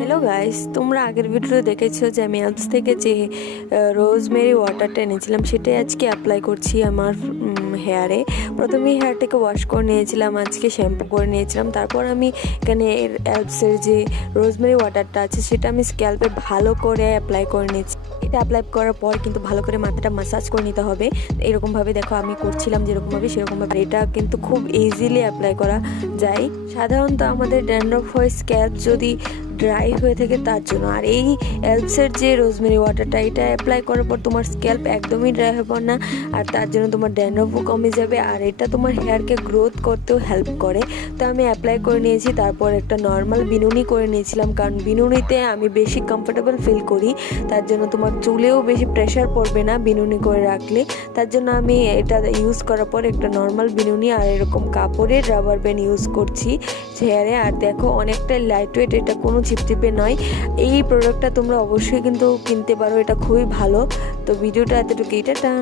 Hello guys, তোমরা আগের ভিডিওতে দেখেছো যে আমি অ্যাপস থেকে যে রোজমেরি ওয়াটারটা এনেছিলাম সেটাই আজকে অ্যাপ্লাই করছি আমার হেয়ারে। প্রথমেই হেয়ারটাকে ওয়াশ করে নিয়েছিলাম, আজকে শ্যাম্পু করে নিয়েছিলাম। তারপর আমি এখানে অ্যাপসের যে রোজমেরি ওয়াটারটা আছে সেটা আমি স্ক্যাল্পে ভালো করে অ্যাপ্লাই করে নিয়েছি। এটা অ্যাপ্লাই করার পর কিন্তু ভালো করে মাথাটা ম্যাসাজ করে নিতে হবে। এরকমভাবে দেখো আমি করছিলাম যেরকমভাবে সেরকমভাবে। এটা কিন্তু খুব ইজিলি অ্যাপ্লাই করা যায়। সাধারণত আমাদের ড্যান্ড্রফ হয় স্ক্যাল্প যদি ড্রাই হয়ে থাকে তার জন্য। আর এই অ্যালপসের যে রোজমেরি ওয়াটারটা এটা অ্যাপ্লাই করার পর তোমার স্ক্যাল্প একদমই ড্রাই হবে না, আর তার জন্য তোমার ড্যান্ড্রফও কমে যাবে, আর এটা তোমার হেয়ারকে গ্রোথ করতেও হেল্প করে। তো আমি অ্যাপ্লাই করে নিয়েছি, তারপর একটা নর্মাল বিনুনি করে নিয়েছিলাম, কারণ বিনুনিতে আমি বেশি কমফোর্টেবল ফিল করি। তার জন্য তোমার চুলেও বেশি প্রেশার পড়বে না বিনুনি করে রাখলে। তার জন্য আমি এটা ইউজ করার পর একটা নর্মাল বিনুনি আর এরকম কাপড়ের রাবার ব্যান্ড ইউজ করছি হেয়ারে। আর দেখো অনেকটাই লাইট ওয়েট, এটা কোনো চিপচিপে নয়। এই প্রোডাক্টটা তোমরা অবশ্যই কিন্তু কিনতে পারো, এটা খুবই ভালো। তো ভিডিওটা এতটুকুই, টাটা।